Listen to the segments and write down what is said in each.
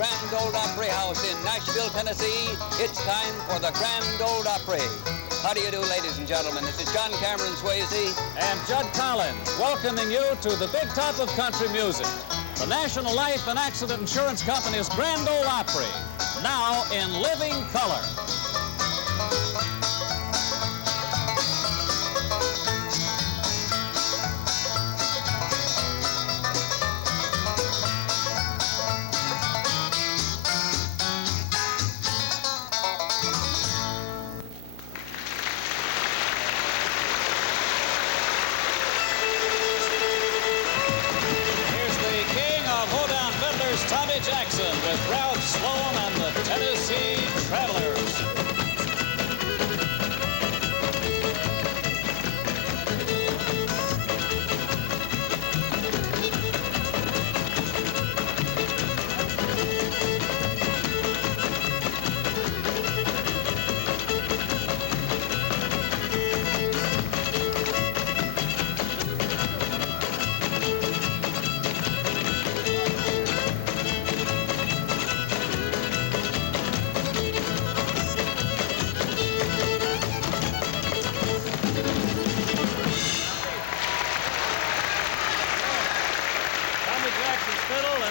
Grand Ole Opry House in Nashville, Tennessee. It's time for the Grand Ole Opry. How do you do, ladies and gentlemen? This is John Cameron Swayze and Judd Collins, welcoming you to the big top of country music, the National Life and Accident Insurance Company's Grand Ole Opry, now in living color. Tommy Jackson with Ralph Sloan and the Tennessee Travelers.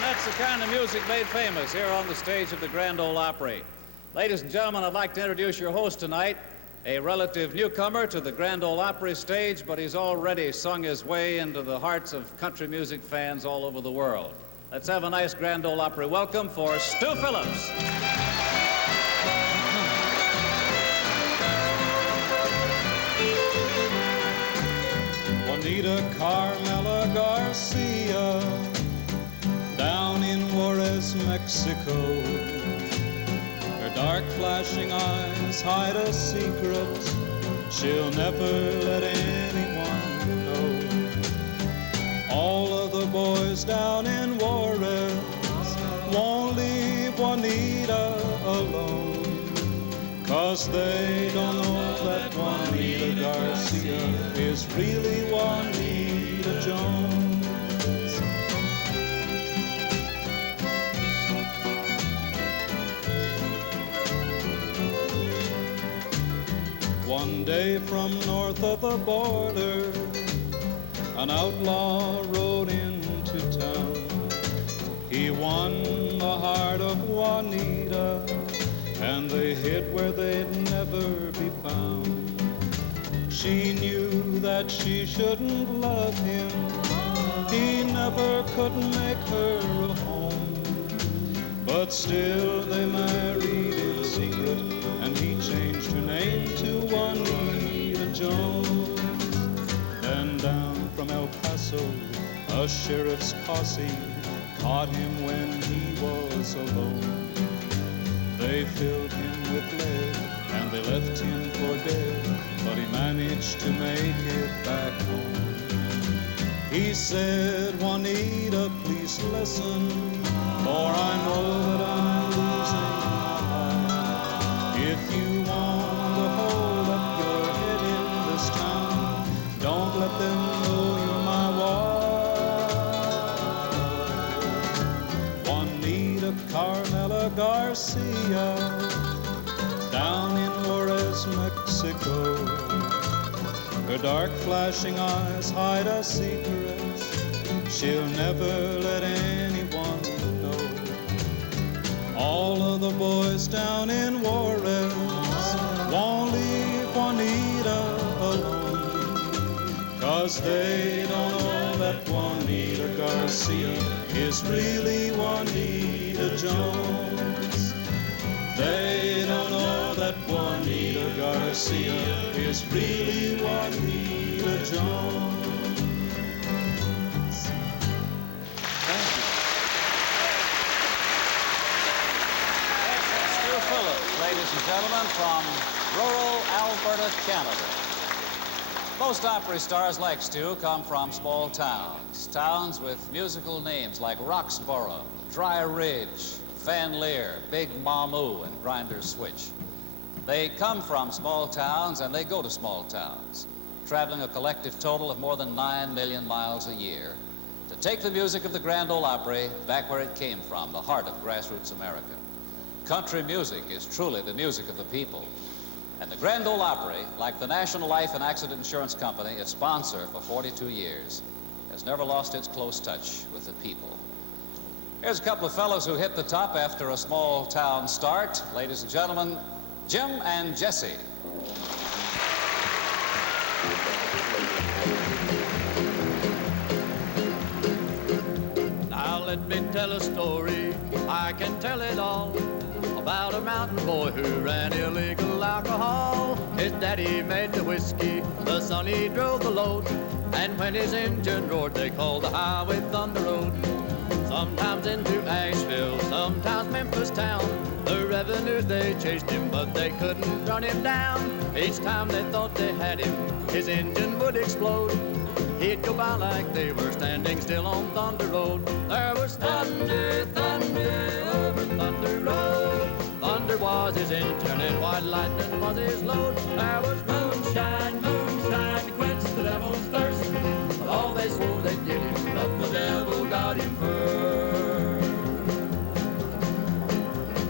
That's the kind of music made famous here on the stage of the Grand Ole Opry. Ladies and gentlemen, I'd like to introduce your host tonight, a relative newcomer to the Grand Ole Opry stage, but he's already sung his way into the hearts of country music fans all over the world. Let's have a nice Grand Ole Opry welcome for Stu Phillips. Juanita Carmela Garcia, down in Juarez, Mexico. Her dark flashing eyes hide a secret she'll never let anyone know. All of the boys down in Juarez won't leave Juanita alone, 'cause they don't know that Juanita Garcia is really Juanita Jones. One day from north of the border, an outlaw rode into town. He won the heart of Juanita, and they hid where they'd never be found. She knew that she shouldn't love him. He never could make her a home. But still they married in secret, and he changed her name to Juanita Jones. Then down from El Paso, a sheriff's posse caught him when he was alone. They filled him with lead and they left him for dead, but he managed to make it back home. He said, Juanita, please listen, for I know that I'm losing my mind. If you want to hold up your head in this town, don't let them know you're my wife. Juanita Carmela Garcia, down in Juarez, Mexico. Her dark flashing eyes hide a secret she'll never let anyone know. All of the boys down in Juarez won't leave Juanita alone, 'cause they don't know that Juanita Garcia is really Juanita Jones. They don't know that Juanita Garcia is really Juanita Jones. Thank you. That's Stu Phillips, ladies and gentlemen, from rural Alberta, Canada. Most Opry stars like Stu come from small towns, towns with musical names like Roxborough, Dry Ridge, Van Leer, Big Mamu, and Grinder Switch. They come from small towns and they go to small towns, traveling a collective total of more than 9 million miles a year to take the music of the Grand Ole Opry back where it came from, the heart of grassroots America. Country music is truly the music of the people. And the Grand Ole Opry, like the National Life and Accident Insurance Company, its sponsor for 42 years, has never lost its close touch with the people. Here's a couple of fellows who hit the top after a small town start. Ladies and gentlemen, Jim and Jesse. Now let me tell a story, I can tell it all, about a mountain boy who ran illegal alcohol. His daddy made the whiskey, the son he drove the load, and when his engine roared they called the highway Thunder Road. Sometimes into Asheville, sometimes Memphis town, the revenues they chased him but they couldn't run him down. Each time they thought they had him, his engine would explode. He'd go by like they were standing still on Thunder Road. There was thunder, thunder over Thunder Road. Thunder was his engine and white lightning was his load. There was moonshine, moonshine to quench the devil's thirst. But all they swore they'd get him, but the devil got him first.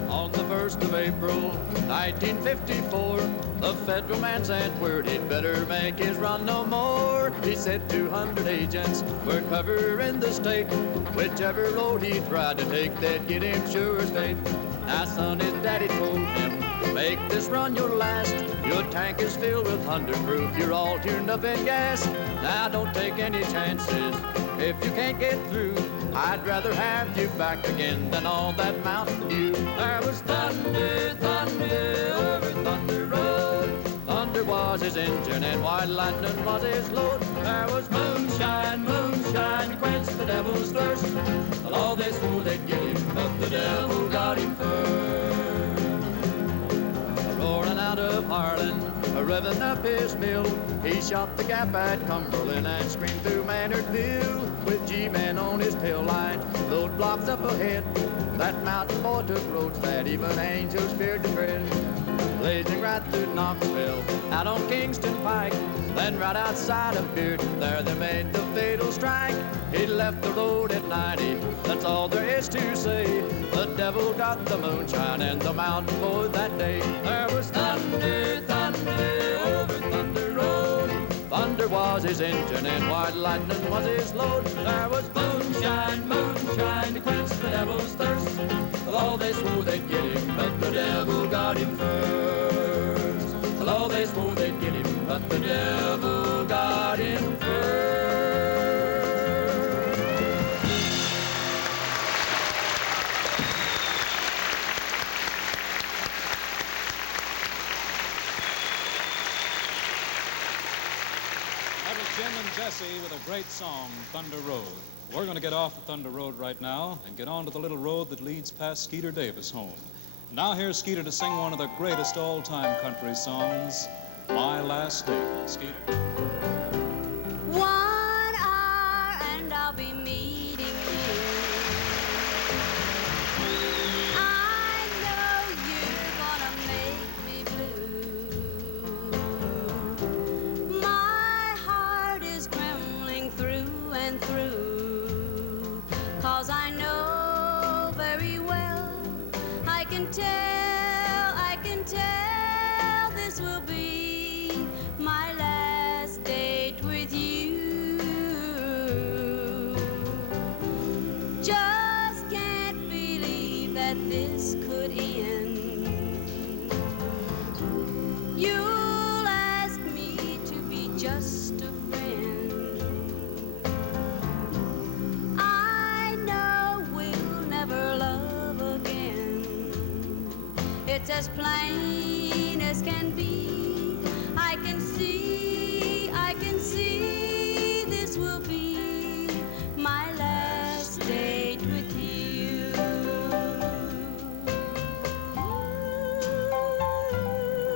On the 1st of April, 1954, the federal man sent word he'd better make his run no more. He said 200 agents were covering the state. Whichever road he tried to take, they'd get him sure as fate. Now, son, his daddy told him, make this run your last. Your tank is filled with 100 proof. You're all tuned up in gas. Now, don't take any chances. If you can't get through, I'd rather have you back again than all that Mountain Dew. There was thunder, thunder over Thunder Road. Thunder was his engine and white lightning was his load. There was moonshine, moonshine to quench the devil's thirst. But all they swore they'd get him, but the devil got him first. Roaring out of Harlan, revving up his mill, he shot the gap at Cumberland and screamed through Maynardville. With G-Man on his tail light, load blocks up ahead, that mountain boy took roads that even angels feared to tread. Blazing right through Knoxville, out on Kingston Pike, then right outside of Bearden, there they made the fatal strike. He left the road at 90, that's all there is to say. The devil got the moonshine and the mountain boy that day. There was thunder, thunder over Thunder Road. Thunder was his engine and white lightning was his load. There was moonshine, moonshine to quench the devil's thirst. Well, all they swore they'd get him, but the devil got him first. Well, all they swore they'd get him, but the devil got him first. That was Jim and Jesse with a great song, Thunder Road. We're going to get off the Thunder Road right now and get on to the little road that leads past Skeeter Davis home. Now here's Skeeter to sing one of the greatest all-time country songs, My Last Day. Skeeter. 1 hour and I'll be meeting you. I know you're gonna make me blue. My heart is trembling through and through, 'cause I know very well, I can tell this will be my last date with you. Just can't believe that this could end. You'll ask me to be just a friend. I know we'll never love again. It's as plain as can be. I can see this will be my last date with you.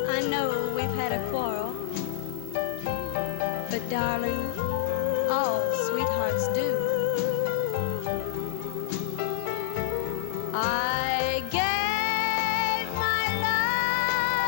I know we've had a quarrel, but darling, all sweethearts do. I gave my love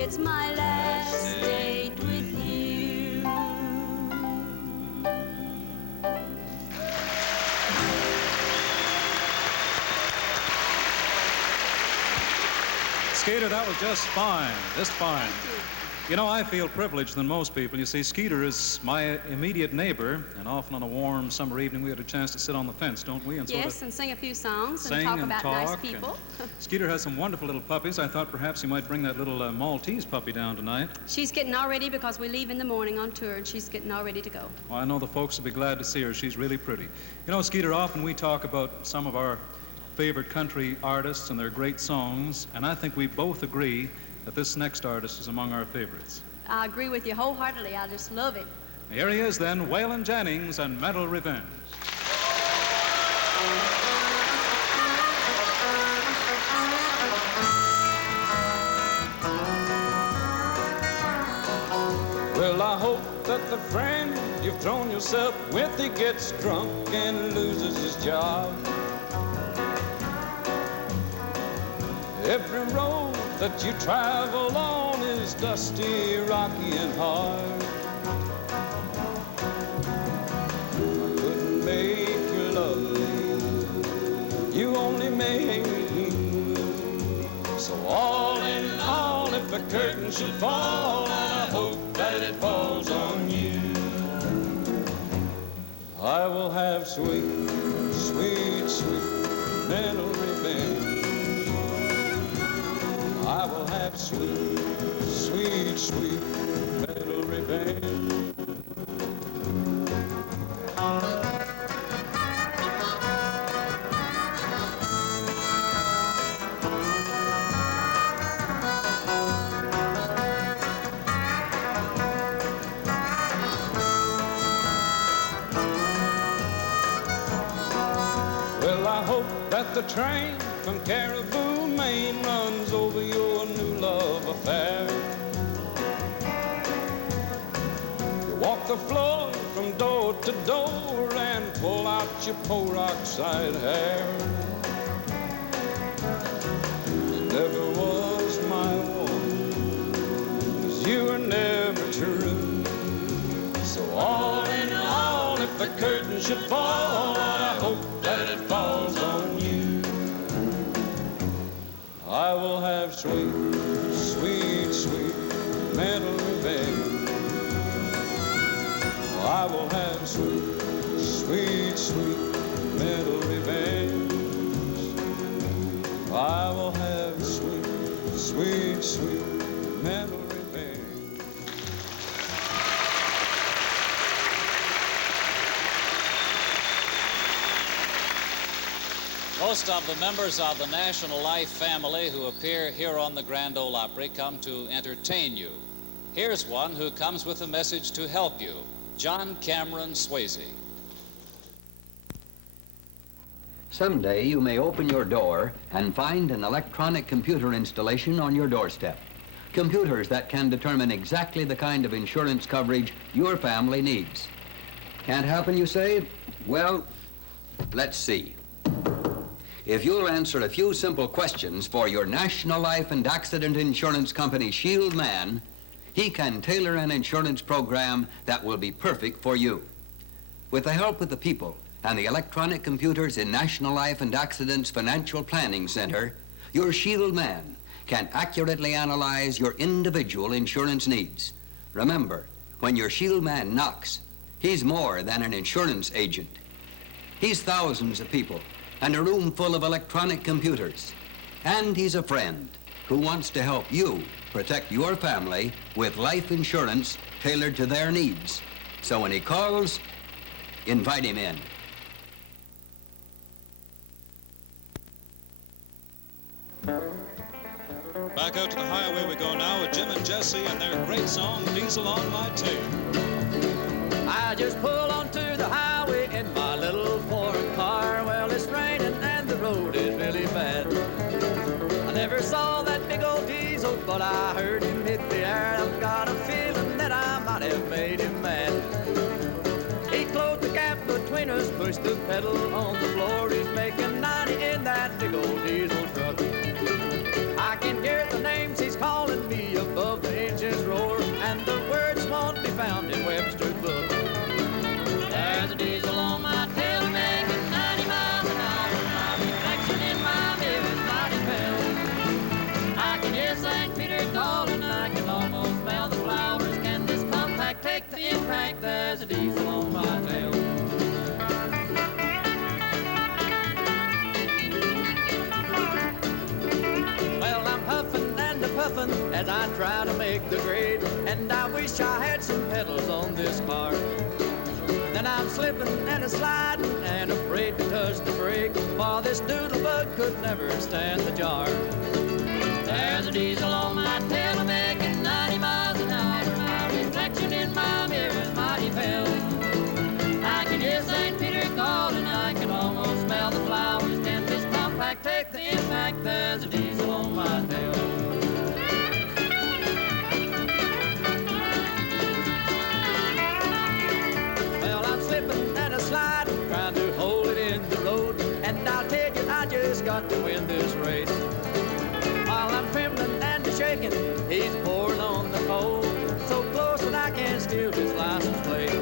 It's my last date with you. Skeeter, that was just fine, just fine. You know, I feel privileged than most people. You see, Skeeter is my immediate neighbor, and often on a warm summer evening we had a chance to sit on the fence, don't we? And Yes, and sing a few songs and sing talk and about nice talk, people. Skeeter has some wonderful little puppies. I thought perhaps you might bring that little Maltese puppy down tonight. She's getting all ready because we leave in the morning on tour, and she's getting all ready to go. Well, I know the folks will be glad to see her. She's really pretty. You know, Skeeter, often we talk about some of our favorite country artists and their great songs, and I think we both agree that this next artist is among our favorites. I agree with you wholeheartedly. I just love it. Here he is then, Waylon Jennings and Mental Revenge. Well, I hope that the friend you've thrown yourself with, he gets drunk and loses his job. Every road that you travel on is dusty, rocky, and hard. I couldn't make you lovely, you only made me. So all in all, if the curtain should fall, I hope that it falls on you. I will have sweet, sweet, sweet mental revenge. I will have sweet, sweet, sweet mental revenge. Well, I hope that the train from Caribou, Maine runs over your new love affair. You walk the floor from door to door and pull out your peroxide hair. You never was my woman, 'cause you were never true. So all in all, if the curtain should fall, I hope that it falls on you. I will have sweet, sweet, sweet mental revenge. I will have sweet, sweet, sweet mental revenge. I will have sweet, sweet, sweet mental revenge. Most of the members of the National Life family who appear here on the Grand Ole Opry come to entertain you. Here's one who comes with a message to help you, John Cameron Swayze. Someday you may open your door and find an electronic computer installation on your doorstep. Computers that can determine exactly the kind of insurance coverage your family needs. Can't happen, you say? Well, let's see. If you'll answer a few simple questions for your National Life and Accident Insurance Company Shield Man, he can tailor an insurance program that will be perfect for you. With the help of the people and the electronic computers in National Life and Accident's Financial Planning Center, your Shield Man can accurately analyze your individual insurance needs. Remember, when your Shield Man knocks, he's more than an insurance agent. He's thousands of people and a room full of electronic computers. And he's a friend who wants to help you protect your family with life insurance tailored to their needs. So when he calls, invite him in. Back out to the highway we go now with Jim and Jesse and their great song, Diesel on My Tail. I just pull onto the highway in my little foreign car. Well, it's raining and the road is really bad. I never saw that big old diesel, but I heard him hit the air. I've got a feeling that I might have made him mad. He closed the gap between us, pushed the pedal on the floor. He's making 90 in that big old diesel truck. I can hear the names he's calling me above and I wish I had some pedals on this car. Then I'm slipping and a sliding and afraid to touch the brake, for this doodlebug could never stand the jar. There's a diesel on my tail making 90 miles an hour. My reflection in my mirror is mighty pale. I can hear St. Peter calling, I can almost smell the flowers. Can this compact take the impact? There's a diesel on my tail. Well, I'm slipping and a sliding, trying to hold it in the road, and I'll tell you, I just got to win this race. While I'm trembling and shaking, he's pouring on the coal, so close that I can't steal his license plate.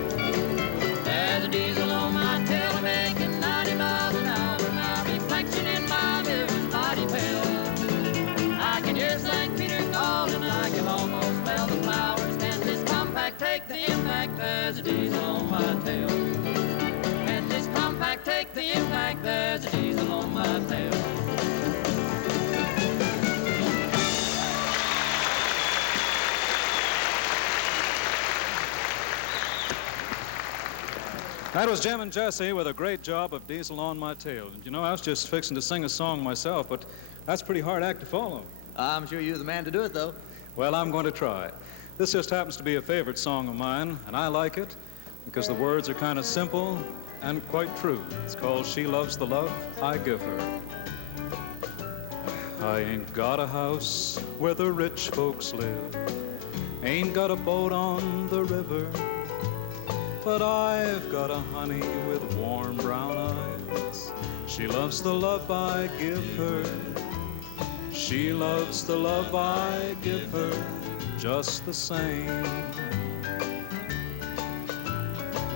There's a diesel on my tail making 90 miles an hour. My reflection in my mirror is mighty pale. I can hear St. Peter calling, I can almost smell the flowers. Can this compact take the impact? There's a diesel on my tail. Can this compact take the impact? There's a diesel on my tail. That was Jim and Jesse with a great job of Diesel on My Tail. And you know, I was just fixing to sing a song myself, but that's a pretty hard act to follow. I'm sure you're the man to do it, though. Well, I'm going to try. This just happens to be a favorite song of mine, and I like it because the words are kind of simple and quite true. It's called She Loves the Love I Give Her. I ain't got a house where the rich folks live, ain't got a boat on the river, but I've got a honey with warm brown eyes. She loves the love I give her. She loves the love I give her just the same.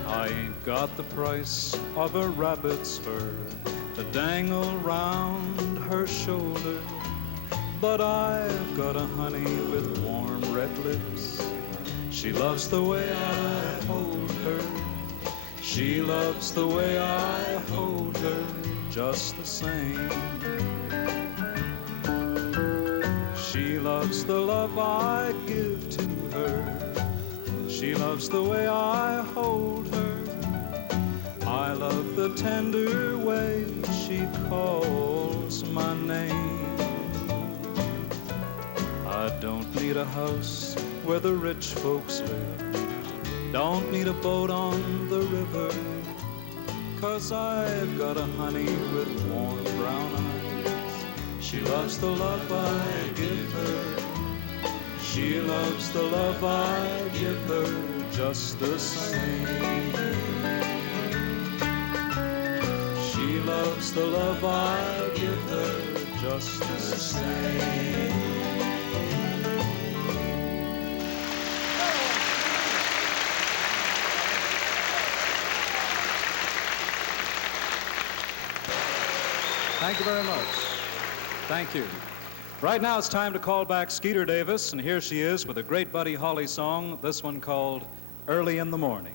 I ain't got the price of a rabbit's fur to dangle round her shoulder, but I've got a honey with warm red lips. She loves the way I hold her. She loves the way I hold her just the same. She loves the love I give to her. She loves the way I hold her. I love the tender way she calls my name. I don't need a house where the rich folks live, don't need a boat on the river, 'cause I've got a honey with warm brown eyes. She loves the love I give her. She loves the love I give her just the same. She loves the love I give her just the same. Thank you very much. Thank you. Right now it's time to call back Skeeter Davis, and here she is with a great Buddy Holly song, this one called Early in the Morning.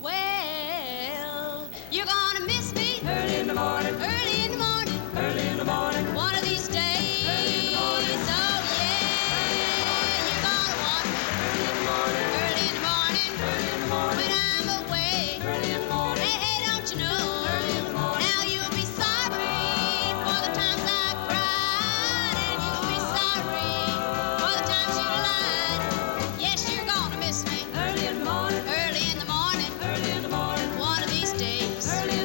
Well, you're gonna miss me Early in the morning, early in the morning, early in the morning, one of these days. Oh yeah, you're gonna want me early in the morning, early in the morning, early in the morning, when I'm away. early in the morning, Hey, hey, don't you know? early in the morning. Now you'll be sorry for the times I've cried, and you'll be sorry for the times you lied. Yes, you're gonna miss me Early in the morning, early in the morning, early in the morning, one of these days. early in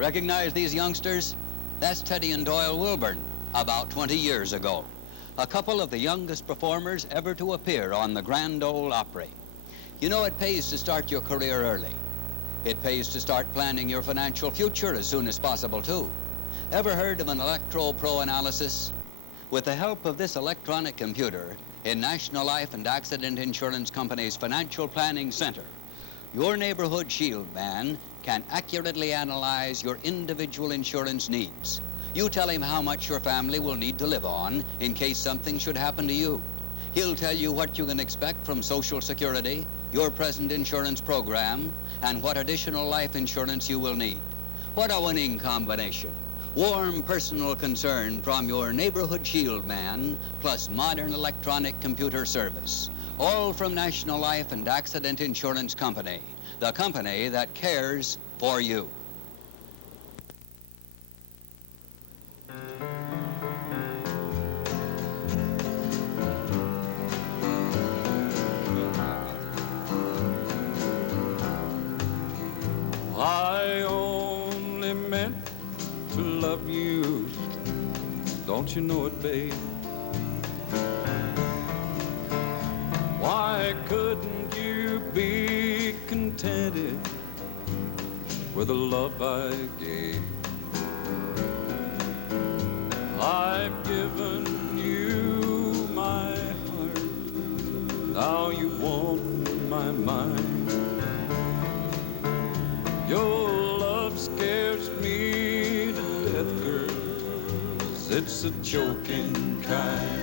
Recognize these youngsters? That's Teddy and Doyle Wilburn, about 20 years ago. A couple of the youngest performers ever to appear on the Grand Ole Opry. You know, it pays to start your career early. It pays to start planning your financial future as soon as possible, too. Ever heard of an electro-pro analysis? With the help of this electronic computer in National Life and Accident Insurance Company's Financial Planning Center, your neighborhood shield man can accurately analyze your individual insurance needs. You tell him how much your family will need to live on in case something should happen to you. He'll tell you what you can expect from Social Security, your present insurance program, and what additional life insurance you will need. What a winning combination. Warm personal concern from your neighborhood shield man, plus modern electronic computer service. All from National Life and Accident Insurance Company, the company that cares for you. I only meant to love you. Don't you know it, babe? Why couldn't you be contented with the love I gave? I've given you my heart. Now you want my mind. Your love scares me to death, girl, 'cause it's a choking kind.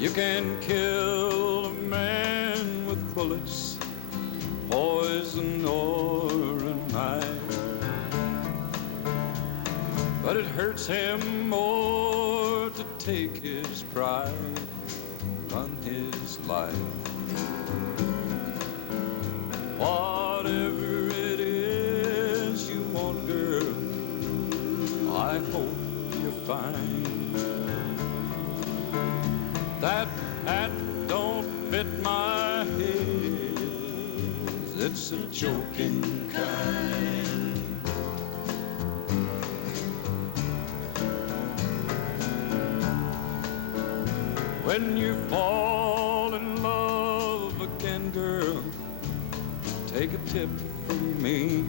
You can kill a man with bullets, poison or a knife, but it hurts him more to take his pride, run his life. Whatever it is you want, girl, I hope you find. That hat don't fit my head, it's a joking kind. When you fall in love again, girl, take a tip from me.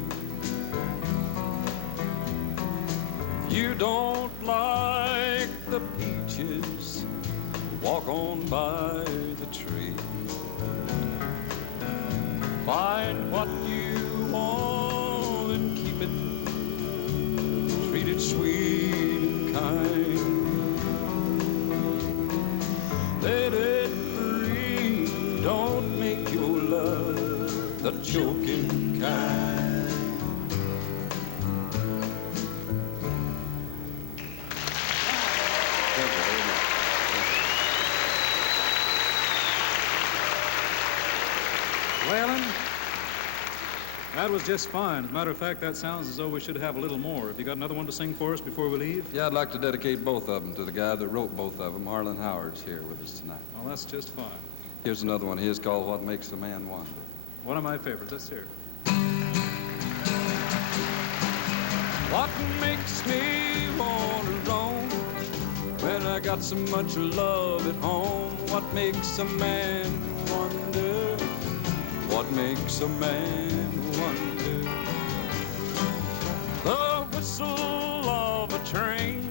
You don't like the peaches, walk on by the tree. Find what you want and keep it, treat it sweet and kind. Let it breathe, don't make your love the choking kind. Waylon, that was just fine. As a matter of fact, that sounds as though we should have a little more. Have you got another one to sing for us before we leave? Yeah, I'd like to dedicate both of them to the guy that wrote both of them. Harlan Howard's here with us tonight. Well, that's just fine. Here's another one of his called What Makes a Man Wonder. One of my favorites. Let's hear it. What makes me wanna roam when I got so much love at home? What makes a man wonder? What makes a man wonder? The whistle of a train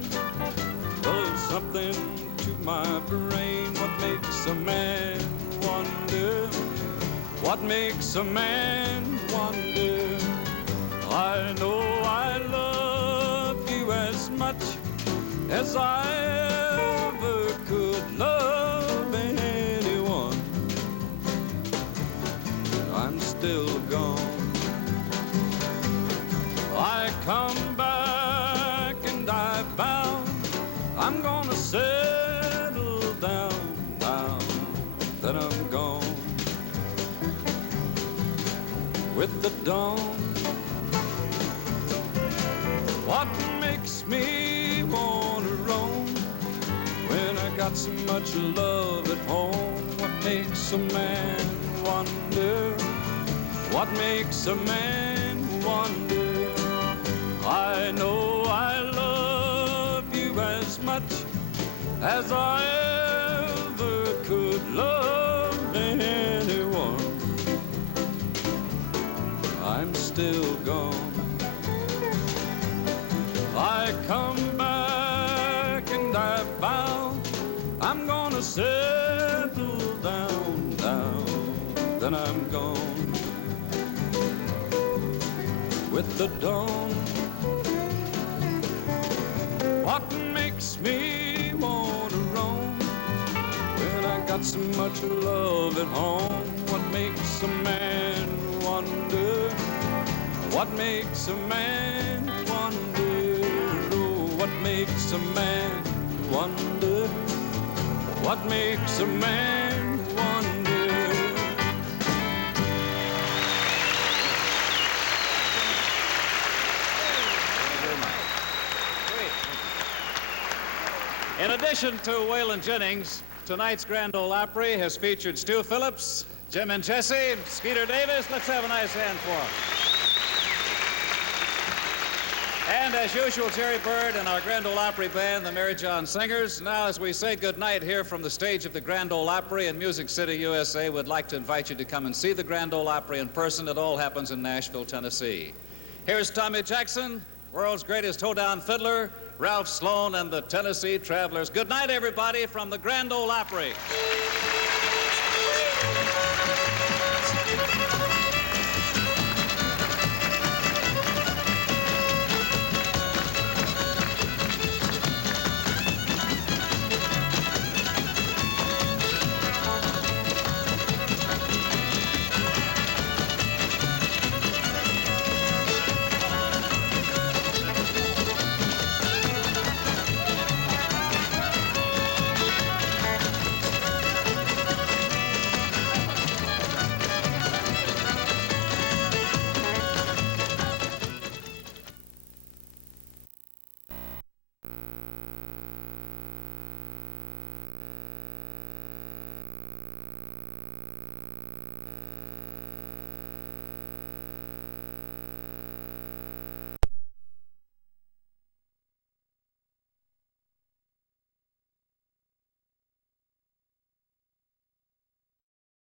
does something to my brain. What makes a man wonder? What makes a man wonder? I know I love you as much as I ever could love anyone. I'm still gone. I come back and I vow I'm gonna settle down now that I'm gone. With the dawn, what makes me wanna roam when I got so much love at home? What makes a man wonder? What makes a man wonder. I know I love you as much as I ever could love anyone. I'm still gone. I come back and I vow I'm gonna settle down now. Then I'm gone with the dawn. What makes me wanna roam when I got so much love at home? What makes a man wonder? What makes a man wonder? Oh, what makes a man wonder? What makes a man wonder? In addition to Waylon Jennings, tonight's Grand Ole Opry has featured Stu Phillips, Jim and Jesse, Skeeter Davis. Let's have a nice hand for them. And as usual, Jerry Bird and our Grand Ole Opry band, the Mary John Singers. Now, as we say goodnight here from the stage of the Grand Ole Opry in Music City, USA, we'd like to invite you to come and see the Grand Ole Opry in person. It all happens in Nashville, Tennessee. Here's Tommy Jackson, world's greatest hoedown fiddler, Ralph Sloan and the Tennessee Travelers. Good night, everybody, from the Grand Ole Opry.